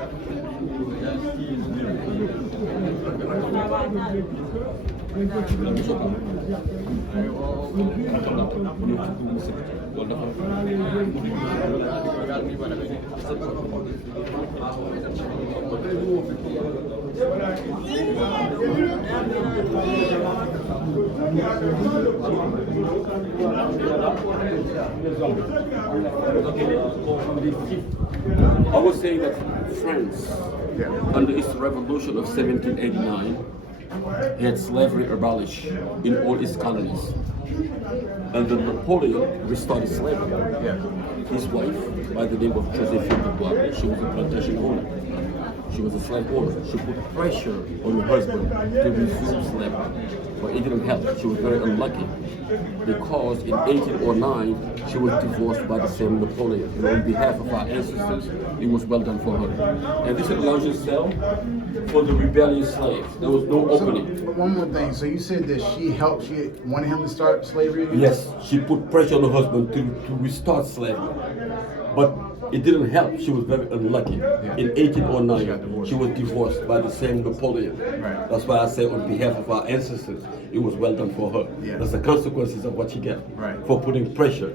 I was saying that France, under its revolution of 1789, had slavery abolished in all its colonies. And then Napoleon restored slavery. His wife, by the name of Josephine Dubois, she was a plantation owner. She was a slave owner. She put pressure on her husband to resume slavery, but it didn't help. She was very unlucky because in 1809 she was divorced by the same Napoleon. And on behalf of our ancestors, it was well done for her. And this is a larger cell for the rebellious slaves. There was no opening. So, one more thing. So you said that she wanted him to start slavery again? Yes, she put pressure on her husband to restart slavery. But it didn't help. She was very unlucky. In 1809, she was divorced by the same Napoleon. Right. That's why I say on behalf of our ancestors, it was well done for her. That's the consequences of what she got for putting pressure,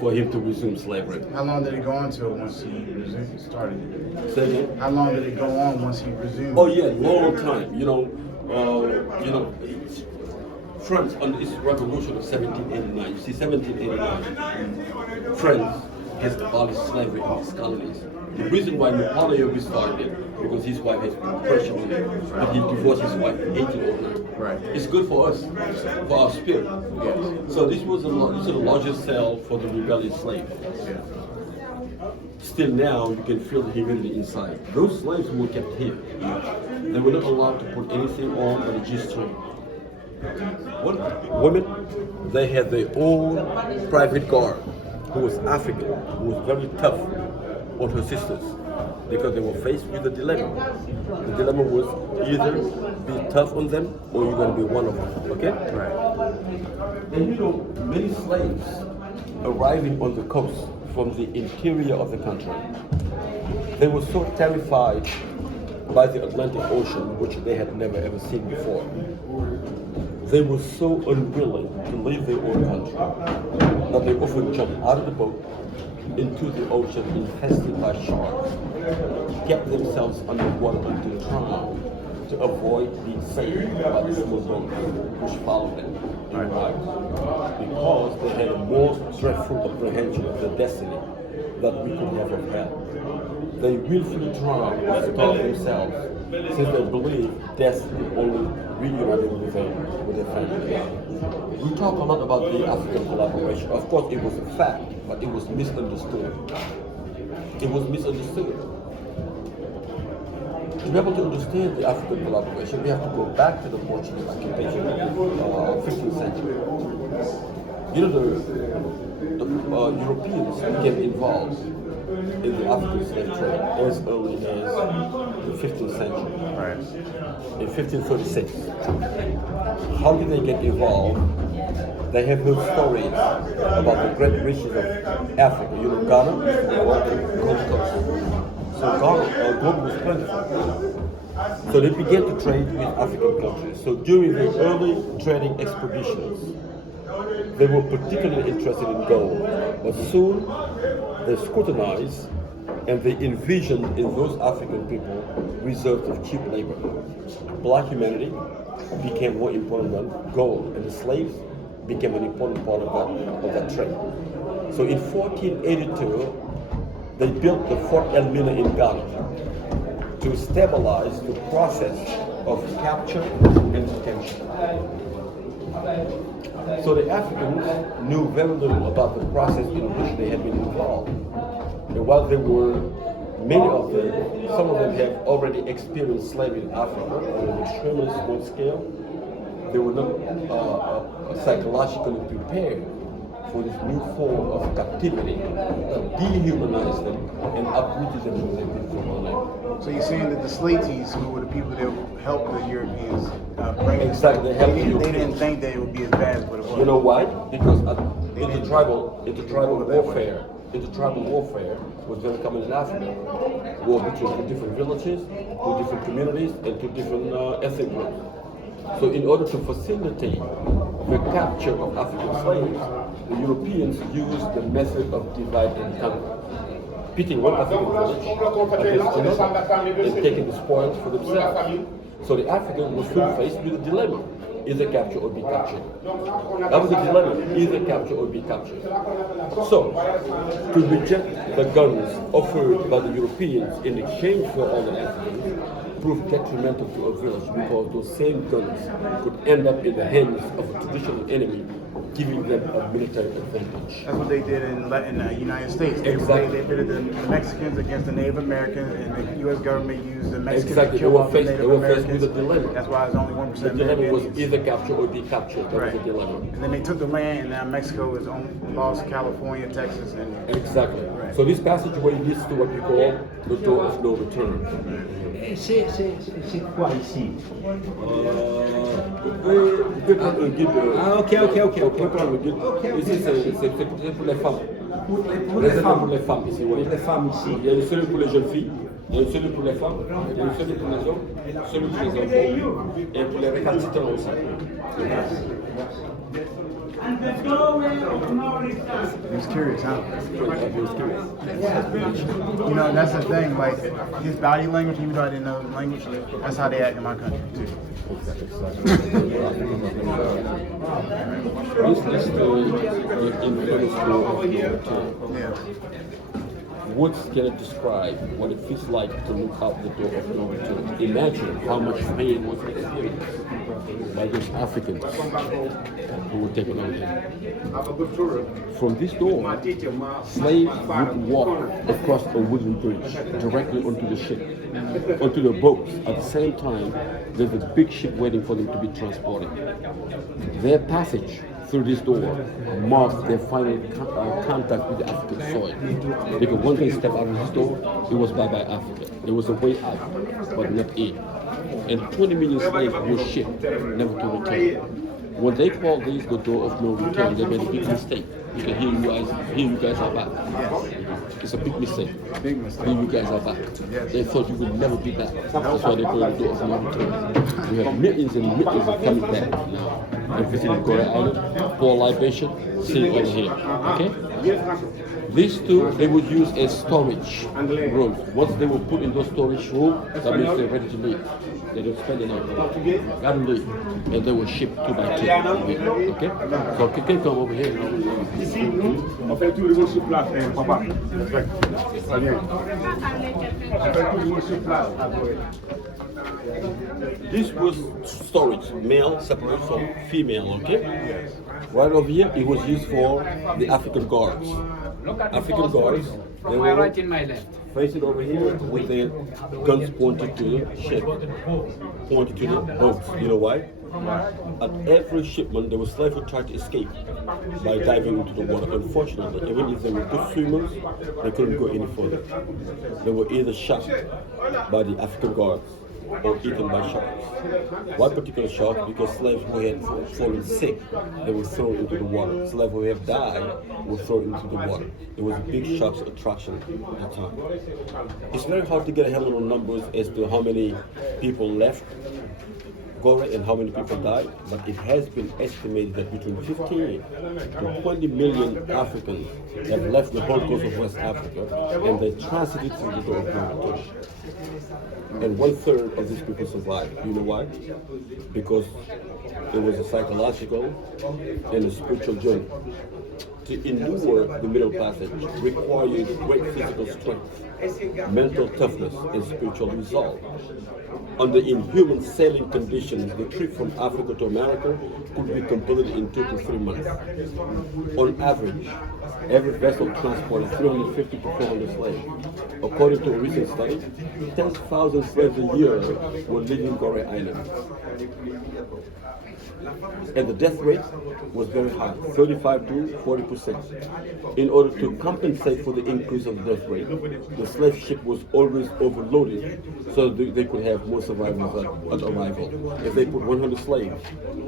for him to resume slavery. How long did it go on till once he started? Say again? How long did it go on once he resumed? Oh yeah, long time. France under its revolution of 1789. You see, 1789, France has abolished slavery in its colonies. The reason why Napoleon restarted it because his wife has put pressure on him, but he divorced his wife in 1809. Right. It's good for us, for our spirit. Yes. So this is the largest cell for the rebellious slave. Yeah. Still now, you can feel the humidity inside. Those slaves who were kept here, they were not allowed to put anything on but a G-string. Women, they had their own private guard who was African, who was very tough on her sisters because they were faced with a dilemma. The dilemma was either be tough on them or you're going to be one of them, okay? Right. And many slaves arriving on the coast from the interior of the country, they were so terrified by the Atlantic Ocean, which they had never ever seen before. They were so unwilling to leave their own country that they often jumped out of the boat into the ocean infested by sharks, kept themselves underwater until drowned to avoid being saved by the small boats which followed them in lives, because they had a more dreadful apprehension of their destiny that we could never have had. They willfully drowned or starved themselves since they believed death would only reunite them with their family. We talk a lot about the African collaboration. Of course, it was a fact, but it was misunderstood. It was misunderstood. To be able to understand the African collaboration, we have to go back to the Portuguese occupation, 15th century. The Europeans became involved in the African slave trade as early as the 15th century. Right. In 1536. How did they get involved? They have heard stories about the great riches of Africa. Ghana is along the Gold Coast. So gold was plentiful. So they began to trade with African countries. So during the early trading expeditions, they were particularly interested in gold. But soon they scrutinized and they envisioned in those African people reserves of cheap labor. Black humanity became more important than gold, and the slaves became an important part of that trade. So in 1482, they built the Fort Elmina in Ghana to stabilize the process of capture and detention. So the Africans knew very little about the process in which they had been involved. And while there were many of them, some of them have already experienced slavery in Africa on an extremely small scale, they were not psychologically prepared for this new form of captivity that dehumanized them and uprooted them from their beautiful land. So you're saying that the Slaties, who were the people that helped the Europeans bring it, exactly, they didn't think that it would be as bad as what it was. You know why? Because in the tribal warfare, intertribal warfare was very common in Africa. War between two different villages, two different communities, and two different ethnic groups. So in order to facilitate the capture of African slaves, the Europeans used the method of divide and conquer, pitting one African village against another and taking the spoils for themselves. So the African was soon faced with a dilemma: either capture or be captured. That was the dilemma: either capture or be captured. So, to reject the guns offered by the Europeans in exchange for all the Africans proved detrimental to a village, because those same guns could end up in the hands of a traditional enemy, giving them a military advantage. That's what they did in the United States. Exactly. They pitted the Mexicans against the Native Americans, and the U.S. government used the Mexicans Exactly. to kill off the Native They were faced Americans. with a dilemma. That's why it's only 1% The dilemma was Indians. either capture or be captured. That was the dilemma. And then they took the land, and now Mexico is lost California, Texas, and Exactly. So this passageway leads to what we call the door of no return. C'est quoi ici? Vous pouvez prendre un guide. Ah, ok. Vous pouvez prendre le guide. Ici, c'est pour les femmes. Pour les femmes. Pour les femmes ici, oui. Pour les femmes ici. Il y a une cellule pour les jeunes filles, il y a une cellule pour les femmes, il y a une cellule pour les hommes, une cellule pour les enfants et pour les récalcitrants aussi. he was curious, huh? I was curious. You know, that's the thing. Like his body language, even though I didn't know the language, that's how they act in my country too. This is the infamous door of no return. Yeah. Words cannot describe what it feels like to look out the door of no return. Imagine how much pain was experienced by those Africans who were taken over. From this door, slaves would walk across a wooden bridge directly onto the ship, onto the boats. At the same time, there's a big ship waiting for them to be transported. Their passage through this door marks their final contact with the African soil. Because once they step out of this door, it was bye-bye Africa. There was a way out, but not in. And 20 million slaves were shipped, never to return. When they called this the door of no return, they made a big mistake. Because here you guys are back. It's a big mistake. Big mistake. Here you guys are back. They thought you would never be back. That's why they call it the door of no return. We have millions and millions of coming back now. And visiting Gorée Island, pour libation, sitting over here. Okay? These two, they would use as storage rooms. Once they were put in those storage rooms, that means they're ready to leave. They don't spend the night. Gotta leave. And they were shipped 2 by 2. Okay? So you can come over here. Ici, nous, on fait tout le monde sur place. Papa, très bien. On fait tout le monde sur place. This was storage, male separate from female, okay? Right over here, it was used for the African guards. African guards, they were right in my left. facing over here with their guns pointed to the ship, pointed to the boats. You know why? At every shipment, there were slaves who tried to escape by diving into the water. Unfortunately, even if they were good swimmers, they couldn't go any further. They were either shot by the African guards or eaten by sharks. One particular shark, because slaves who had fallen sick, they were thrown into the water. Slaves who have died were thrown into the water. It was a big shark's attraction at the time. It's very hard to get a handle on numbers as to how many people left Gorée and how many people died, but it has been estimated that between 15 to 20 million Africans have left the whole coast of West Africa and they transited through the door of no return. And 1/3 of these people survived. You know why? Because it was a psychological and a spiritual journey. To endure the middle passage required great physical strength, mental toughness, and spiritual resolve. Under inhuman sailing conditions, the trip from Africa to America could be completed in 2 to 3 months. On average, every vessel transported 350 to 400 slaves. According to a recent study, 10,000 slaves a year were leaving Gorée Island. And the death rate was very high, 35 to 40%. In order to compensate for the increase of the death rate, the slave ship was always overloaded so they could have more survivors at arrival. If they put 100 slaves,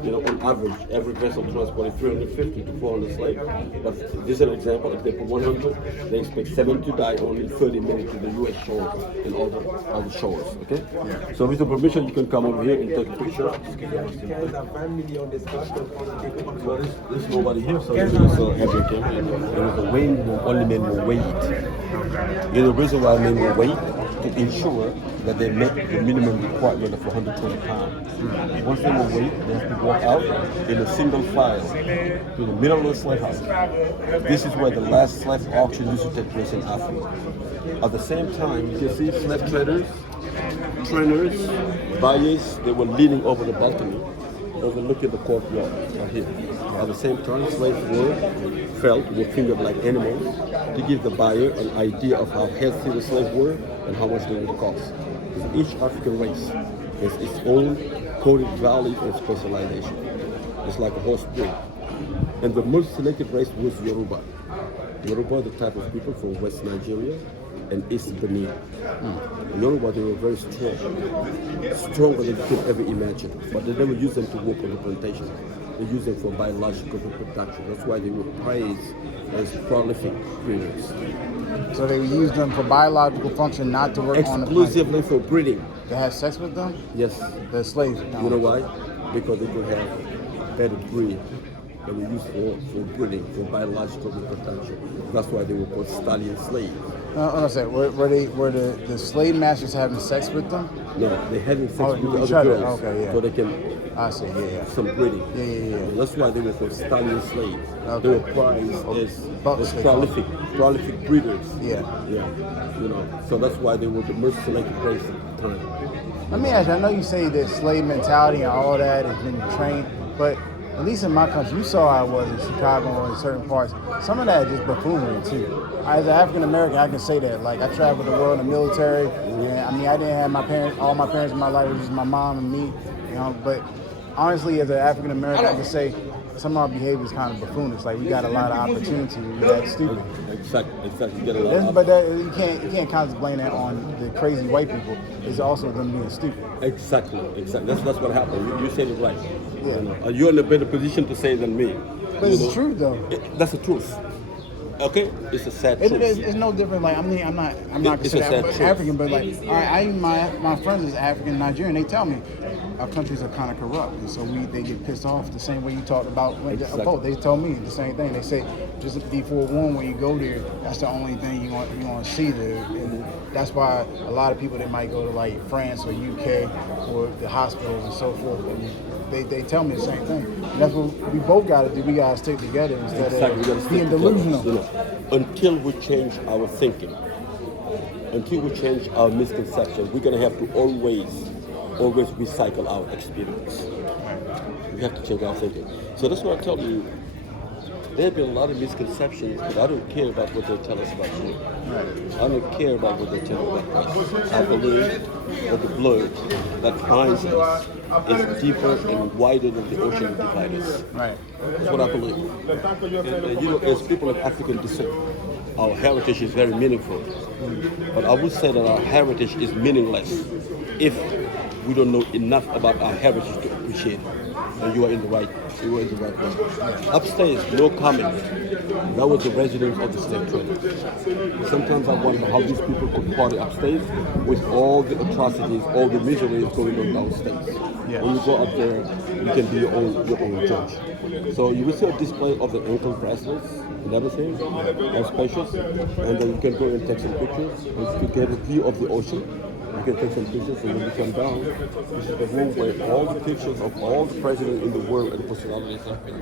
on average, every vessel transported 350 to 400 slaves. But this is an example. If they put 100, they expect 7 to die only 30 minutes to the U.S. shores and all the shores. Okay. Yeah. So with the permission, you can come over here and take a picture. Well, there's nobody here, so you can just have your camera. There is a way only men will wait. The reason why men will wait to ensure that they make the minimum requirement of 120 pounds. Once they will wait, they have to walk out in a single file to the middle of the slave house. This is where the last slave auction used to take place in Africa. At the same time, you can see slave traders, trainers, buyers, they were leaning over the balcony, overlooking the courtyard right here. At the same time, slaves were fingered like animals to give the buyer an idea of how healthy the slaves were and how much they would cost. Each African race has its own coded values and specialization. It's like a horse breed. And the most selected race was Yoruba. Yoruba are the type of people from West Nigeria and East Benin. Yoruba, they were very strong, stronger than you could ever imagine. But they never used them to work on the plantation. They used them for biological reproduction. That's why they were praised as prolific breeders. So they use them for biological function, not to work on the plant. Exclusively for breeding. They have sex with them? Yes. The slaves. You know why? Because they could have better breed. They were used for breeding, for biological reproduction. That's why they were called stallion slaves. I say, were the slave masters having sex with them? No, they having sex with the each other other. girls. Okay, yeah. So they can I see, yeah. some breeding. Yeah. That's why they were called stallion slaves. Okay. They were prized as prolific breeders. Yeah. So that's why they were the most selected race at the time. Let me ask you, I know you say that slave mentality and all that has been trained, but at least in my country, you saw how it was in Chicago or in certain parts. Some of that is just buffoonery too. As an African American, I can say that. Like, I traveled the world in the military, and I didn't have all my parents in my life. It was just my mom and me, But honestly, as an African American, I can say some of our behavior is kind of buffoonish. Like, we got a lot of opportunity. That's stupid. Exactly. You get a lot. But you can't constantly blame that on the crazy white people. It's also them being stupid. Exactly. That's what happened. You said it right. Yeah. You're in a better position to say than me. But it's true though. That's the truth. Okay, it's a sad truth. It's no different. Like, I'm not considered African, but like, my friends is African Nigerian. They tell me our countries are kind of corrupt, and so they get pissed off the same way you talked about. Exactly. They told me the same thing. They say just be forewarned when you go there. That's the only thing you want to see there, and that's why a lot of people they might go to like France or UK or the hospitals and so forth. And they tell me the same thing. And that's what we both got to do. We got to stick together instead of being delusional. Until we change our thinking, until we change our misconception, we're going to have to always recycle our experience. We have to change our thinking. So that's what I tell you. There have been a lot of misconceptions, but I don't care about what they tell us about you. I don't care about what they tell us about us. I believe that the blood that binds us is deeper and wider than the ocean divides us. Right. That's what I believe. And, as people of African descent, our heritage is very meaningful. But I would say that our heritage is meaningless if we don't know enough about our heritage to appreciate it. And you are in the right way. Upstairs, no comment. That was the residence of the slave trade. Sometimes I wonder how these people could party upstairs with all the atrocities, all the miseries going on downstairs. Yeah. When you go up there, you can be your own judge. So you will see a display of the ankle bracelets and everything, and spacious, and then you can go and take some pictures. And you get a view of the ocean. You can take some pictures, and when you come down, this is the room where all the pictures of all the presidents in the world and personalities have been.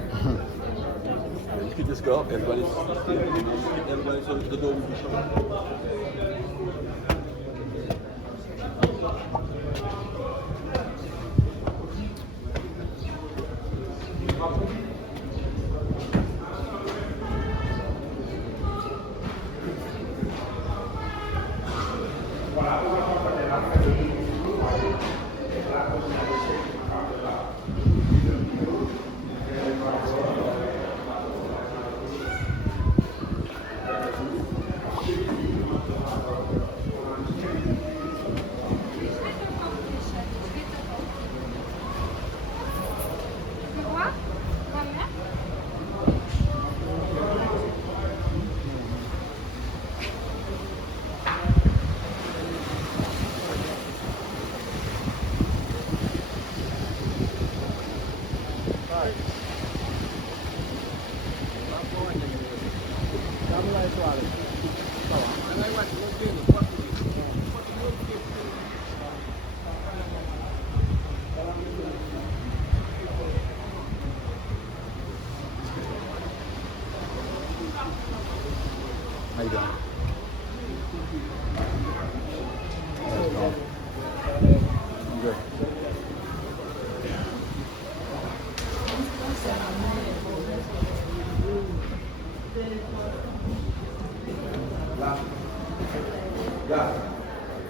You can just go up, everybody's on the door will be shown.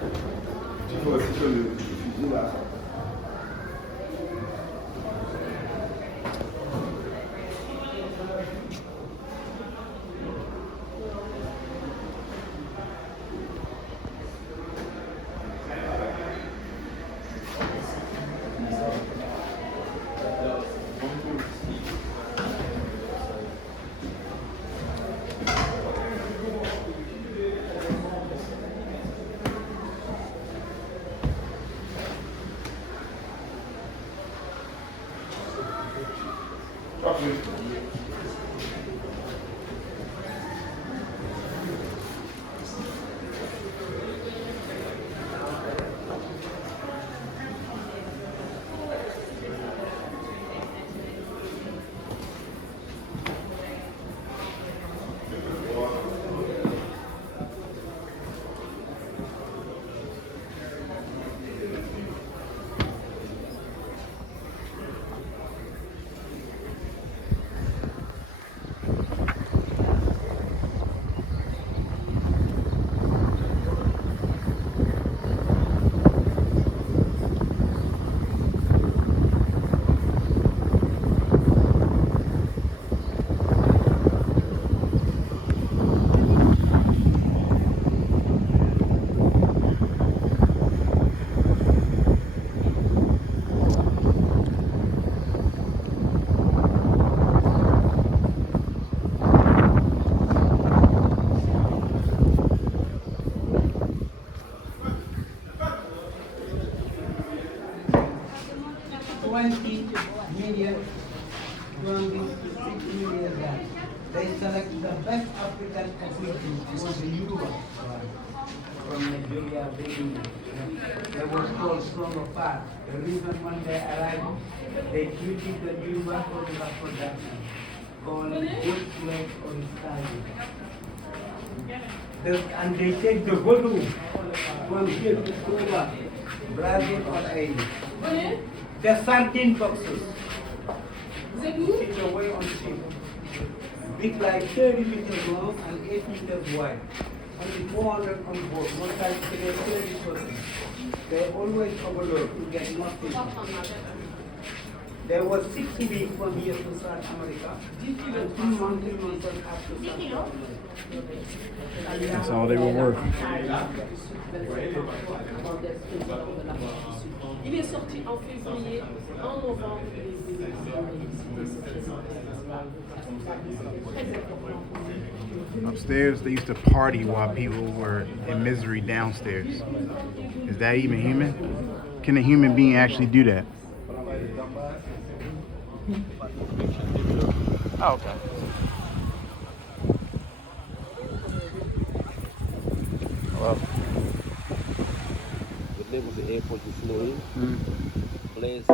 Il faut aussi que le fusil là. They select the best African athletes was the Yoruba from Nigeria. They was called Strong of Fire. The reason when they arrived, they treated the Yoruba photograph production called good flex or style. And they take the volume from here to Cuba, Brazil or Asia. The 13 boxes. It's away on ship. Big like 30 meters long and 8 meters wide. Only 400 on board. One time they 30%. They always overload to get more people. There was 6 weeks from here to South America. And 2 months after South America. That's all they were worth. Il est sorti en février, en novembre. Upstairs, they used to party while people were in misery downstairs. Is that even human? Can a human being actually do that? Oh, okay. Hello. The name of the airport you flew in, place